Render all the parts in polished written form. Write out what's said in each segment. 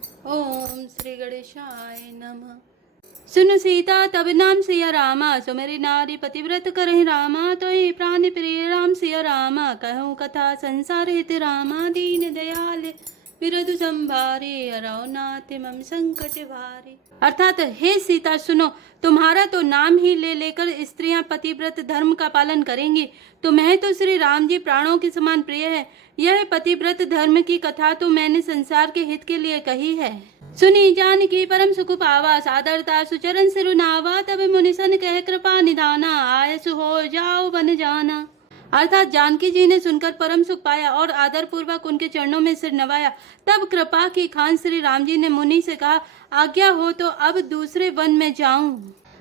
ओम श्री गणेशाय नमः। सुन सीता तब नाम सिया रामा, सुमेरी नारी पतिव्रत करहि रामा। तो ही प्राण प्रिय राम सिया रामा, कहूँ कथा संसार हित रामा। दीन दयाल विरधु संभारे, हरौ नाथ मम संकट भारे। अर्थात हे सीता सुनो, तुम्हारा तो नाम ही ले लेकर स्त्रियां पतिव्रत धर्म का पालन करेंगी। तुम्हें तो श्री राम जी प्राणों के समान प्रिय है। यह पतिव्रत धर्म की कथा तो मैंने संसार के हित के लिए कही है। सुनी जानकी परम सुख पावा, सादरता सुचरण सिरुनावा। तब मुनिसन कह कृपा निधाना, आयसु हो जाओ बन जाना। अर्थात जानकी जी ने सुनकर परम सुख पाया और आदर पूर्वक उनके चरणों में सिर नवाया। तब कृपा की खान श्री राम जी ने मुनि से कहा, आज्ञा हो तो अब दूसरे वन में जाऊं।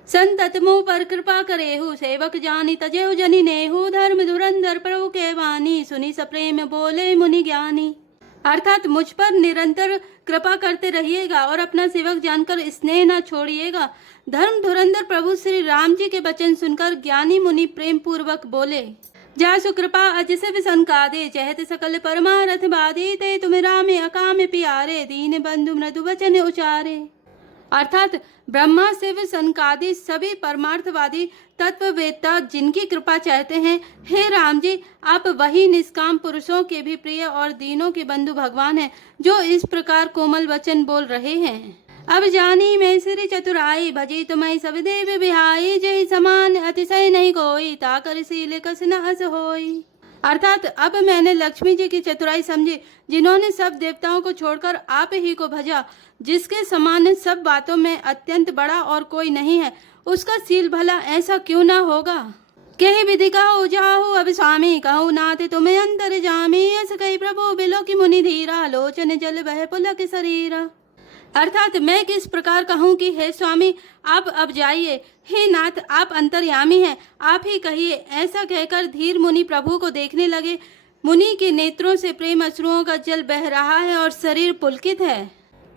संतत मुँह पर कृपा करेहु, सेवक जानी तजेहु जनि नेहु। धर्म धुरंधर प्रभु के वाणी, सुनी सप्रेम बोले मुनि ज्ञानी। अर्थात मुझ पर निरंतर कृपा करते रहिएगा और अपना सेवक जानकर स्नेह न छोड़िएगा। धर्म धुरंधर प्रभु श्री राम जी के वचन सुनकर ज्ञानी मुनि प्रेम पूर्वक बोले, जासु कृपा अज से विसंकादे, चहत सकल परमारथ बादे। ते तुम रामे अकाम प्यारे, दीन बंधु मृदु वचन उचारे। अर्थात ब्रह्मा शिव सनकादि सभी परमार्थवादी तत्ववेत्ता जिनकी कृपा चाहते हैं, हे राम जी आप वही निष्काम पुरुषों के भी प्रिय और दीनों के बंधु भगवान हैं, जो इस प्रकार कोमल वचन बोल रहे हैं। अब जानी मैं श्री चतुराई, भजी तुम्हें सब देव बिहाई। जय समान अतिशय नहीं कोई, ताकर सील कस न हस होई। अर्थात अब मैंने लक्ष्मी जी की चतुराई समझी, जिन्होंने सब देवताओं को छोड़कर आप ही को भजा। जिसके समान सब बातों में अत्यंत बड़ा और कोई नहीं है, उसका सील भला ऐसा क्यों ना होगा। कही विधि कहो जाहु अब स्वामी, कहु नाथ तुम्हें अंतर जामी। ऐस कही प्रभु बिलो की मुनि धीरा, लोचन जल बह पुलक शरीरा। अर्थात मैं किस प्रकार कहूँ कि हे स्वामी आप अब जाइए, हे नाथ आप अंतर्यामी हैं, आप ही कहिए। ऐसा कहकर धीर मुनि प्रभु को देखने लगे। मुनि के नेत्रों से प्रेम अश्रुओं का जल बह रहा है और शरीर पुलकित है।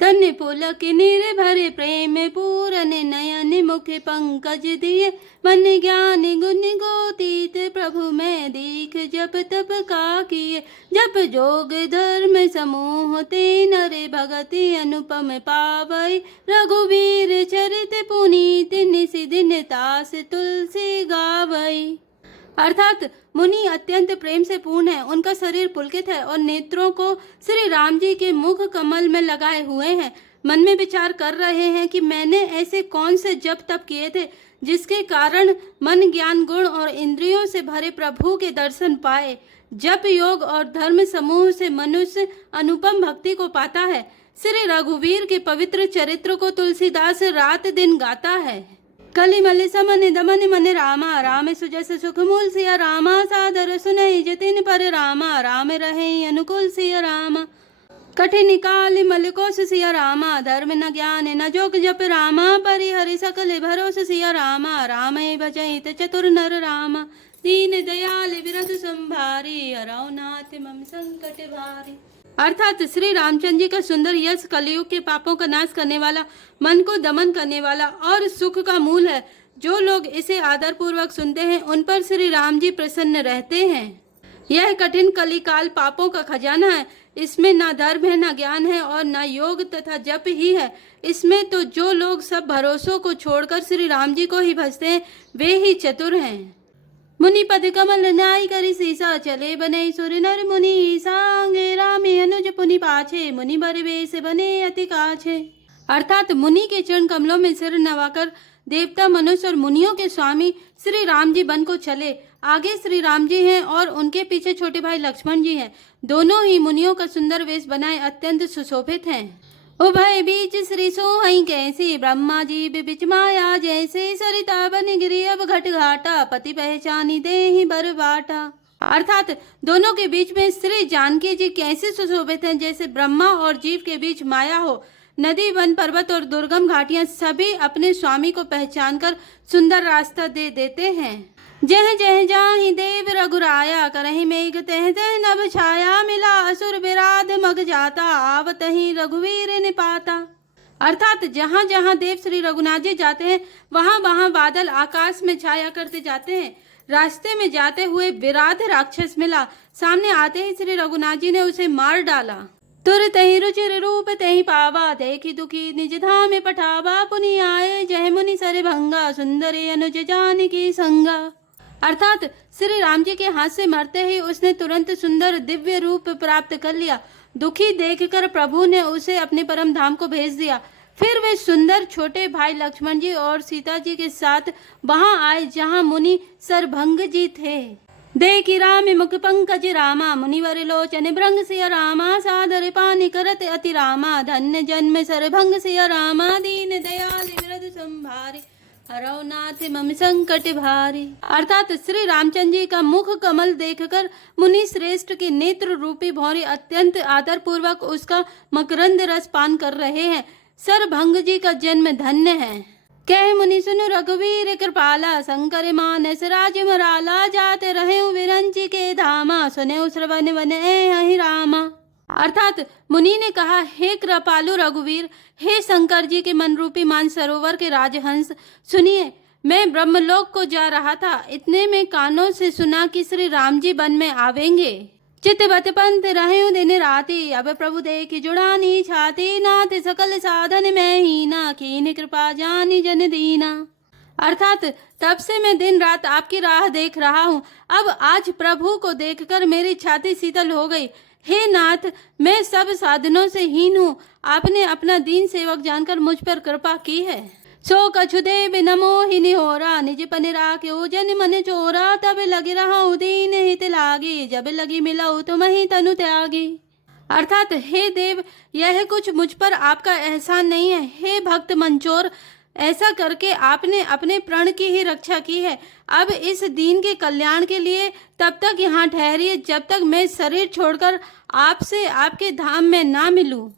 तन पुलक नीर भरे प्रेम पूरन, नयन मुख पंकज दिए। मन ज्ञान गुण गोतीत प्रभु में दीख, जप तप का किए। जप जोग धर्म समूह ते, नरे भगति अनुपम पावई। रघुवीर चरित पुनीत, निस दिन तास तुलसी गावई। अर्थात मुनि अत्यंत प्रेम से पूर्ण है, उनका शरीर पुलकित है और नेत्रों को श्री राम जी के मुख कमल में लगाए हुए हैं। मन में विचार कर रहे हैं कि मैंने ऐसे कौन से जप तप किए थे जिसके कारण मन ज्ञान गुण और इंद्रियों से भरे प्रभु के दर्शन पाए। जप योग और धर्म समूह से मनुष्य अनुपम भक्ति को पाता है। श्री रघुवीर के पवित्र चरित्र को तुलसीदास रात दिन गाता है। कलि मलि समन दमन मन रामा, राम सुजस सुख मूल सिया रामा। सादर सुनहि जतिन पर रामा, राम रहे अनुकूल सिया रामा। कठिन काल मलकोस सिया रामा, धर्म न ज्ञान न जोग जप रामा। परिहरि सकल भरोस सिया रामा, राम भजहित चतुर नर रामा। दीन दयाल विरधु संभारी, हरौ नाथ मम संकट भारी। अर्थात श्री रामचंद्र जी का सुंदर यश कलयुग के पापों का नाश करने वाला, मन को दमन करने वाला और सुख का मूल है। जो लोग इसे आदर पूर्वक सुनते हैं उन पर श्री राम जी प्रसन्न रहते हैं। यह कठिन कलिकाल पापों का खजाना है। इसमें ना धर्म है, ना ज्ञान है और ना योग तथा जप ही है। इसमें तो जो लोग सब भरोसों को छोड़कर श्री राम जी को ही भजते हैं वे ही चतुर हैं। मुनि पद कमल नाई करि सीसा, चले बने सुर नर मुनि सांगे। रामे अनुज पुनि पाछे, मुनि बर बेस बने अति काछे। अर्थात मुनि के चरण कमलों में सिर नवाकर देवता मनुष्य और मुनियों के स्वामी श्री राम जी वन को चले। आगे श्री राम जी हैं और उनके पीछे छोटे भाई लक्ष्मण जी हैं। दोनों ही मुनियों का सुंदर वेश बनाए अत्यंत सुशोभित हैं। उभय बीच श्री सोहई कैसे, ब्रह्मा जी बिच माया जैसे। सरिता बन गिरी अब घट घाटा, पति पहचानी देहि बर बाटा। अर्थात दोनों के बीच में श्री जानकी जी कैसे सुशोभित हैं, जैसे ब्रह्मा और जीव के बीच माया हो। नदी वन पर्वत और दुर्गम घाटियां सभी अपने स्वामी को पहचानकर सुंदर रास्ता दे देते हैं। जह जह जाहि देव रघुराया, करहि मेघ तह तह नभ छाया। मिला असुर विराध मग जाता, आवत ही रघुवीर निपाता। अर्थात जहाँ जहाँ देव श्री रघुनाथ जी जाते हैं वहाँ वहाँ बादल आकाश में छाया करते जाते हैं। रास्ते में जाते हुए विराध राक्षस मिला। सामने आते ही श्री रघुनाथ जी ने उसे मार डाला। तुर तहि रुचिर रूप तहि पावा, देखी दुखी निज धाम पठावा, पुनि आए जय मुनि सर भंगा, सुंदरी अनुज जानकी संगा। अर्थात श्री राम जी के हाथ से मरते ही उसने तुरंत सुंदर दिव्य रूप प्राप्त कर लिया। दुखी देखकर प्रभु ने उसे अपने परम धाम को भेज दिया। फिर वे सुंदर छोटे भाई लक्ष्मण जी और सीता जी के साथ वहां आए जहां मुनि सरभंग जी थे। देखी राम मुख पंकज रामा, मुनिवर लोचन भृंग सिया रामा, सादर पानी करत अति रामा, धन्य जन्म सरभंग सिया रामा, दीन दयाल मृदु संभारे, हरौ नाथ मम संकट भारी। अर्थात श्री रामचंद्र जी का मुख कमल देखकर मुनि श्रेष्ठ के नेत्र रूपी भौरे अत्यंत आदर पूर्वक उसका मकरंद रस पान कर रहे हैं। सरभंग जी का जन्म धन्य है। कह मुनि सुनु रघुवीर कृपाला, शंकर मानस राज मराला, जाते रहे विरंची के धामा, सुने श्रवण वन ए रामा। अर्थात मुनि ने कहा, हे कृपालु रघुवीर, हे शंकर जी के मन रूपी मान सरोवर के राजहंस, सुनिए, मैं ब्रह्मलोक को जा रहा था। इतने में कानों से सुना कि श्री राम जी वन में आवेंगे। चित बत पंथ रहे दिन राति, अब प्रभु देखी जुड़ानी छाती, नाथ सकल साधन में हीना, कीन कृपा जानी जन दीना। अर्थात तब से मैं दिन रात आपकी राह देख रहा हूँ। अब आज प्रभु को देखकर मेरी छाती शीतल हो गई। हे नाथ, मैं सब साधनों से हीन हूँ। आपने अपना दीन सेवक जानकर मुझ पर कृपा की है। सो कछु देव नमो ही निहोरा, निज पन राख्यो जन मन चोरा, तब लगी रहा दीन हित लागी, जब लगी मिलाऊ तुम ही तनु त्यागी। अर्थात हे देव, यह कुछ मुझ पर आपका एहसान नहीं है। हे भक्त मंचोर, ऐसा करके आपने अपने प्रण की ही रक्षा की है। अब इस दीन के कल्याण के लिए तब तक यहाँ ठहरिए जब तक मैं शरीर छोड़कर आपसे आपके धाम में ना मिलूं।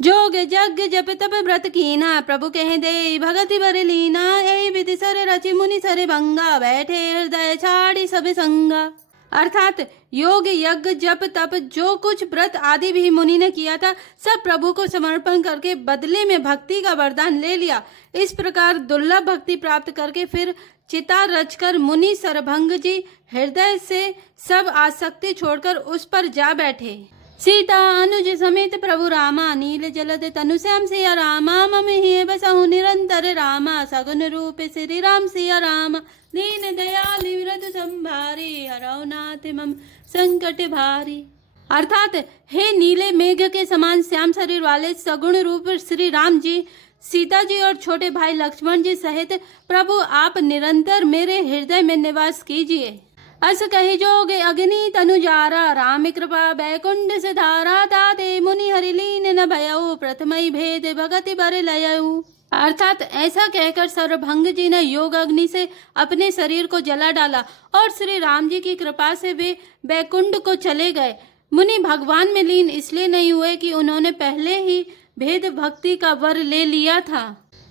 जोग जग जप तप व्रत कीना, प्रभु कह दे भगति बर लीना, ए विधि सर रचि मुनि सर भंगा, बैठे हृदय छाड़ी सब संगा। अर्थात योग यज्ञ जप तप जो कुछ व्रत आदि भी मुनि ने किया था, सब प्रभु को समर्पण करके बदले में भक्ति का वरदान ले लिया। इस प्रकार दुर्लभ भक्ति प्राप्त करके फिर चिता रचकर मुनि सरभंग जी हृदय से सब आसक्ति छोड़कर उस पर जा बैठे। सीता अनुज समेत प्रभु रामा, नील जलद तनु श्याम सिया रामा, मम ही बसहु निरंतर रामा, सगुन रूप श्री राम सिया रामा, दीन दयाल मृदु संभारी, हरौ नाथ मम संकट भारी। अर्थात हे नीले मेघ के समान श्याम शरीर वाले सगुण रूप श्री राम जी, सीता जी और छोटे भाई लक्ष्मण जी सहित प्रभु आप निरंतर मेरे हृदय में निवास कीजिए। अस कहि जोग अग्नि तनु जारा, राम कृपा बैकुंड से धारा, ताते मुनि हरि लीन न भयउ, प्रथमई भेद भगति बर लयउ। अर्थात ऐसा कहकर सरभंग जी ने योग अग्नि से अपने शरीर को जला डाला और श्री राम जी की कृपा से वे बैकुंड को चले गए। मुनि भगवान में लीन इसलिए नहीं हुए कि उन्होंने पहले ही भेद भक्ति का वर ले लिया था।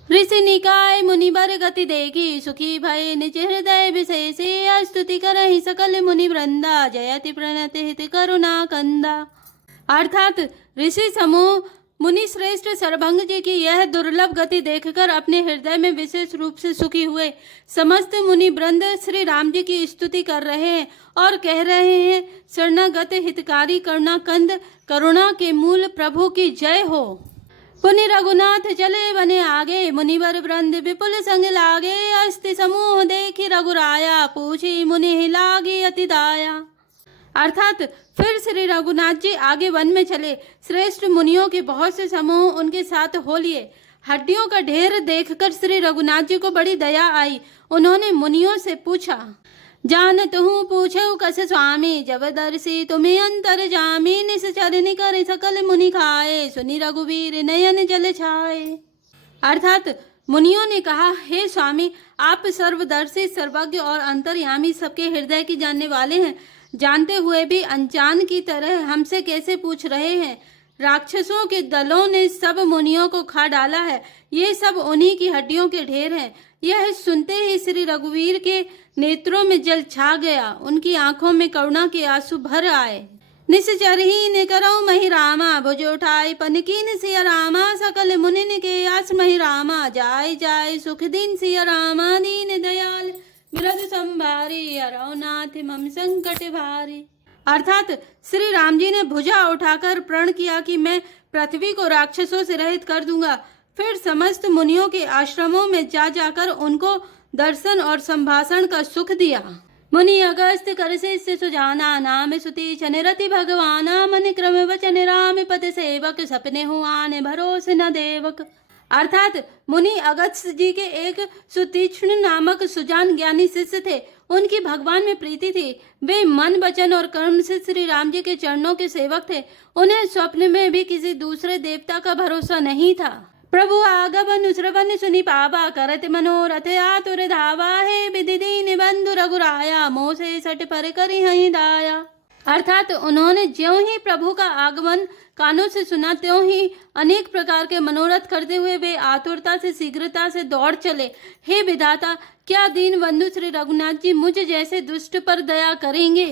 ऋषि निकाय मुनि बर गति देखी, सुखी भय निज हृदय विशेषे, स्तुति करहि सकल मुनि वृंदा, जयति प्रणत हित करुणा कंदा। अर्थात ऋषि समूह मुनि श्रेष्ठ सरभंग जी की यह दुर्लभ गति देखकर अपने हृदय में विशेष रूप से सुखी हुए। समस्त मुनि वृंद श्री राम जी की स्तुति कर रहे हैं और कह रहे हैं, शरणागत हितकारी करुणाकंद, करुणा के मूल प्रभु की जय हो। पुनि रघुनाथ चले बने आगे, मुनिवर वृंद विपुल संग लागे, अस्ति समूह देखी रघुराया, पूछी मुनि लागी अति दाया। अर्थात फिर श्री रघुनाथ जी आगे वन में चले। श्रेष्ठ मुनियों के बहुत से समूह उनके साथ हो लिए। हड्डियों का ढेर देखकर श्री रघुनाथ जी को बड़ी दया आई। उन्होंने मुनियों से पूछा, जानत हूँ पूछो कस स्वामी, जब दर्शी तुम्हें अंतर जामी, निश्चर निकर सकल मुनि खाए, सुनी रघुवीर नयन जल छाए। अर्थात मुनियों ने कहा, हे स्वामी, आप सर्वदर्शी सर्वज्ञ और अंतर्यामी सबके हृदय की जानने वाले हैं। जानते हुए भी अनजान की तरह हमसे कैसे पूछ रहे हैं। राक्षसों के दलों ने सब मुनियों को खा डाला है। ये सब उन्हीं की हड्डियों के ढेर हैं। यह सुनते ही श्री रघुवीर के नेत्रों में जल छा गया। उनकी आंखों में करुणा के आंसू भर आए। निश्चर ही ने करौ मही रामा, भुज उठाई पनकीन सिया रामा, सकल मुनिन के आस मही रामा, जाय जाय सुख दिन सिया रामा, दीन दयाल मृदु संभारी, हरौ नाथ मम संकट भारी। अर्थात श्री राम जी ने भुजा उठाकर प्रण किया कि मैं पृथ्वी को राक्षसों से रहित कर दूंगा। फिर समस्त मुनियों के आश्रमों में जाकर उनको दर्शन और संभाषण का सुख दिया। मुनि अगस्त कर से सुजाना नाम सुति चनिरति भगवाना मन क्रम वचन राम पद सेवक सपने हुआने भरोसे न देवक। अर्थात मुनि अगस्त जी के एक सुतीक्ष्ण नामक सुजान ज्ञानी शिष्य थे। उनकी भगवान में प्रीति थी। वे मन वचन और कर्म से श्री राम जी के चरणों के सेवक थे। उन्हें स्वप्न में भी किसी दूसरे देवता का भरोसा नहीं था। प्रभु आगमन श्रवण सुनि पावा करत मनोरथ आतुर धावा हे विधि दीन बंधु रघुराया मोह से सट पर करी हई दाया। अर्थात उन्होंने ज्यों ही प्रभु का आगमन कानों से सुना त्यों ही अनेक प्रकार के मनोरथ करते हुए वे आतुरता से शीघ्रता से दौड़ चले। हे विधाता, क्या दीन बंधु श्री रघुनाथ जी मुझ जैसे दुष्ट पर दया करेंगे।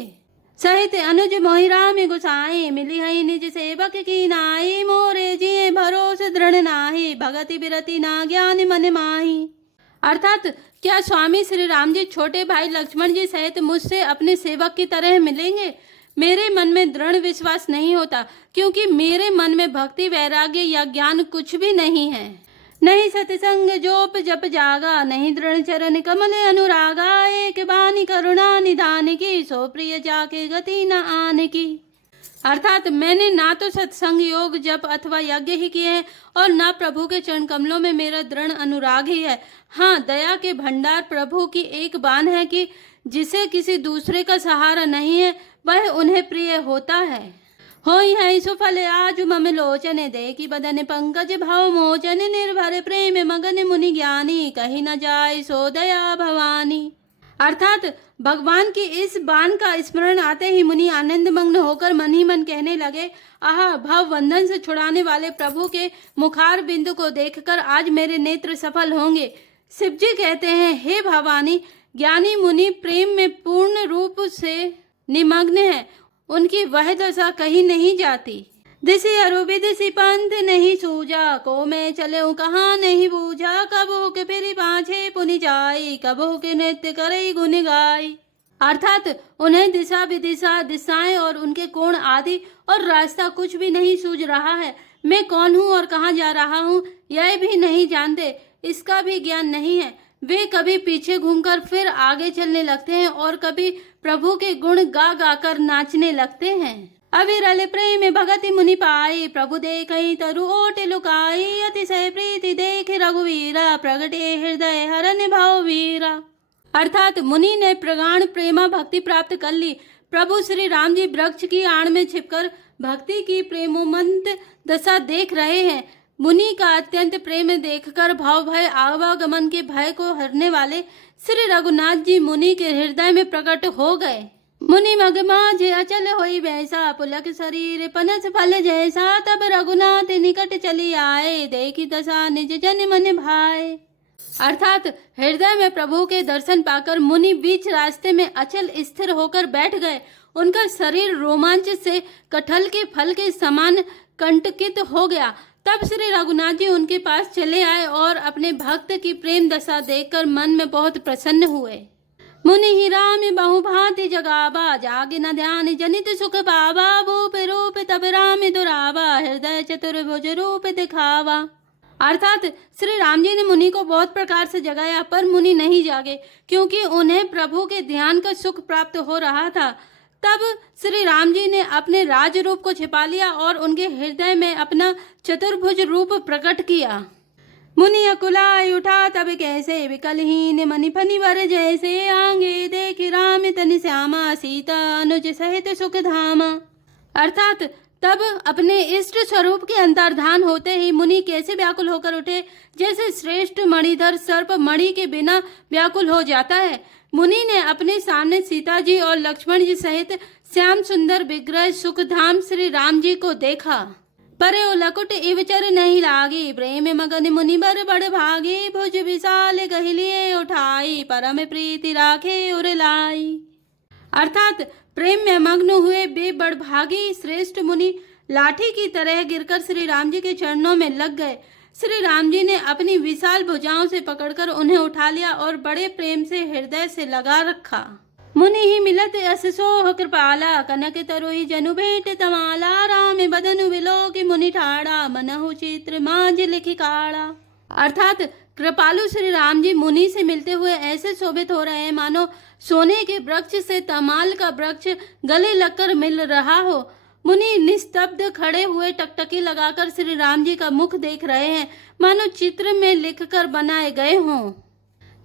सहित अनुज मोहिराम गुसाए मिली हई निज सेवक की नाई मोरे जिए भरोस दृढ़ नाहि भगति बिरति ना ज्ञान मन माही। अर्थात क्या स्वामी श्री राम जी छोटे भाई लक्ष्मण जी सहित मुझसे अपने सेवक की तरह मिलेंगे। मेरे मन में दृढ़ विश्वास नहीं होता, क्योंकि मेरे मन में भक्ति वैराग्य या ज्ञान कुछ भी नहीं है। नहीं सत्संग जोप जप जागा नहीं दृढ़ चरण कमल अनुरागा एक बानी करुणा निधान की सो प्रिय जाके गति न आने की। अर्थात मैंने ना तो सत्संग योग जप अथवा यज्ञ ही किए हैं और ना प्रभु के चरण कमलों में मेरा दृढ़ अनुराग ही है। हाँ, दया के भंडार प्रभु की एक बान है कि जिसे किसी दूसरे का सहारा नहीं है वह उन्हें प्रिय होता है। होई है सुफल आज मम लोचन देखी बदन पंकज भाव मोचन निर्भर प्रेम मगन मुनि ज्ञानी कहीं न जाए सो दया भवानी। अर्थात भगवान की इस बाण का स्मरण आते ही मुनि आनंद मग्न होकर मन ही मन कहने लगे, आहा, भाव बंधन से छुड़ाने वाले प्रभु के मुखार बिंदु को देखकर आज मेरे नेत्र सफल होंगे। शिव जी कहते हैं, हे भवानी, ज्ञानी मुनि प्रेम में पूर्ण रूप से निमग्न है, उनकी वह दशा कहीं नहीं जाती। दिसी अरुबि दिसी पंथ नहीं सूझा को मैं चले कहाँ नहीं बूझा कबो के फिर पाछे पुनि जाई कबो के नृत्य करे गुन गाई। अर्थात उन्हें दिशा विदिशा दिशाएं और उनके कोण आदि और रास्ता कुछ भी नहीं सूझ रहा है। मैं कौन हूँ और कहाँ जा रहा हूँ यह भी नहीं जानते, इसका भी ज्ञान नहीं है। वे कभी पीछे घूमकर फिर आगे चलने लगते हैं और कभी प्रभु के गुण गा गा कर नाचने लगते हैं। अविरल प्रेम भगति मुनि पाई प्रभु देखई तरु ओट लुकाई अतिशय प्रीति देख रघुवीरा प्रगटे हृदय हरन भाव वीरा। अर्थात मुनि ने प्रगाढ़ प्रेमा भक्ति प्राप्त कर ली। प्रभु श्री राम जी वृक्ष की आड़ में छिपकर भक्ति की प्रेमोमंत दशा देख रहे हैं। मुनि का अत्यंत प्रेम देखकर भाव भय आवागमन के भय को हरने वाले श्री रघुनाथ जी मुनि के हृदय में प्रकट हो गए। मुनि मगमा जे अचल होई वैसा पुलक शरीर पनस फल जैसा तब रघुनाथ निकट चली आए देखी दशा निज जन मन भाए। अर्थात हृदय में प्रभु के दर्शन पाकर मुनि बीच रास्ते में अचल स्थिर होकर बैठ गए। उनका शरीर रोमांच से कटहल के फल के समान कंटकित हो गया। तब श्री रघुनाथ जी उनके पास चले आए और अपने भक्त की प्रेम दशा देखकर मन में बहुत प्रसन्न हुए। मुनि ही राम बहु भांति जगावा जागे न ध्यान जनित सुख पावा भूप रूप तब राम दुरावा हृदय चतुर्भुज रूप दिखावा। अर्थात श्री राम जी ने मुनि को बहुत प्रकार से जगाया पर मुनि नहीं जागे, क्योंकि उन्हें प्रभु के ध्यान का सुख प्राप्त हो रहा था। तब श्री राम जी ने अपने राज रूप को छिपा लिया और उनके हृदय में अपना चतुर्भुज रूप प्रकट किया। मुनि अकुलाय उठा तब कैसे विकलहीन मनि फनिवर जैसे आंगे देख राम तनि श्यामा सीता अनुज सहित सुख धामा। अर्थात तब अपने इष्ट स्वरूप के अंतर्धान होते ही मुनि कैसे व्याकुल होकर उठे, जैसे श्रेष्ठ मणिधर सर्प मणि के बिना व्याकुल हो जाता है। मुनि ने अपने सामने सीता जी और लक्ष्मण जी सहित श्याम सुंदर विग्रह सुखधाम श्री राम जी को देखा। परे लकुट इवचर नहीं लागी प्रेम मगन मुनि बर बड़ भागी भुज विशाल गहिलिए उठाई परम प्रीति राखे उर लाई। अर्थात प्रेम में मग्न हुए बे बड़ भागी श्रेष्ठ मुनि लाठी की तरह गिरकर श्री राम जी के चरणों में लग गए। श्री राम जी ने अपनी विशाल भुजाओं से पकड़कर उन्हें उठा लिया और बड़े प्रेम से हृदय से लगा रखा। मुनि ही मिलत अस सोह कृपाला, कनक तरोहि जनु भेंट तमाला, राम बदनु बिलोकि मुनि ठाड़ा, मनहु चित्र मांझ लिखि काढ़ा। अर्थात कृपालु श्री राम जी मुनि से मिलते हुए ऐसे शोभित हो रहे हैं मानो सोने के वृक्ष से तमाल का वृक्ष गले लगकर मिल रहा हो। मुनि निस्तब्ध खड़े हुए टकटकी लगाकर श्री राम जी का मुख देख रहे हैं, मानो चित्र में लिखकर बनाए गए हों।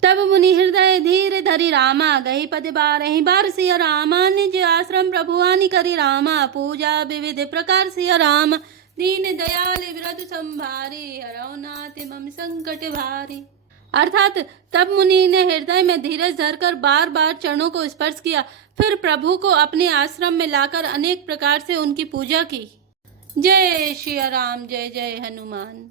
तब मुनि हृदय धीर धरि रामा, गही पद बारहि बार सिया रामा, निज आश्रम प्रभुआनि करि रामा, पूजा विविध प्रकार सिया राम, दीन दयाल व्रत संभारी, हरौ नाथ मम संकट भारी। अर्थात तब मुनि ने हृदय में धीरज धरकर बार बार चरणों को स्पर्श किया, फिर प्रभु को अपने आश्रम में लाकर अनेक प्रकार से उनकी पूजा की। जय श्री राम, जय जय हनुमान।